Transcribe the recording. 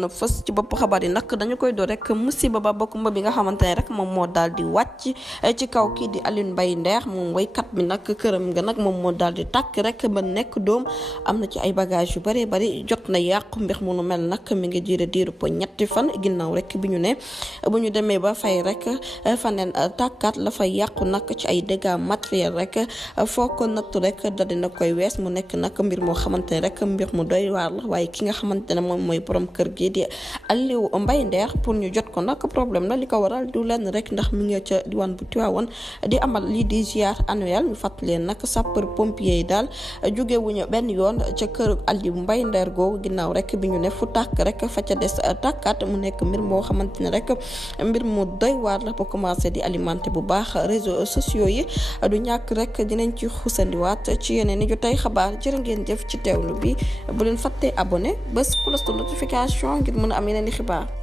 gën a fës ci bopp xabaar yi nag dañu koy door rek musiba ba bokkumba bi nga xamante ne rek moom moo daal di wàcc ci kaw kii di Alioune Mbaye Nder moom waykat bi nag këram nga nag moom moo daal di tàkk rek ba nekk doom am na ci ay bagage yu bari bari jot na yàqu mbir mu nu mel nag mi ngi jiire diiru po ñetti fan ginnaaw rek bi ñu ne bu ñu demee ba fay rek faneen tàkkaat la fa yàqu nag ci ay dégâts matériels rek foo ko nattu rek da dina koy wees mu nekk nag mbir moo xamante ne rek mbir mu doy waar la waaye ki nga xamante ne moom mooy borom kër gi di Aliou Mbaye Nder pour ñu jot ko nag problème la li ko waral du lenn rek ndax mi ngi ca diwaan bu Tivaouane di amal lii di ziar annuel ñu fàttali leen nag sapeur pompier yi daal jóge wuñu benn yoon ca kër Aliou Mbaye Nder googu ginnaaw rek bi ñu ne fu tàkk rek fa ca des tàkkaat mu nekk mbir moo xamante ne rek mbir mu doy waar la ba commencé di alimenter bu baax réseaux sociaux yi du ñàkk rek dinañ ci xusandiwaat ci yeneen i jotay xabaar jërë ngeen jëf ci teewlu bi bu leen fàttee abonné bés cloche de notification ngir mën a am yeneen i xibaar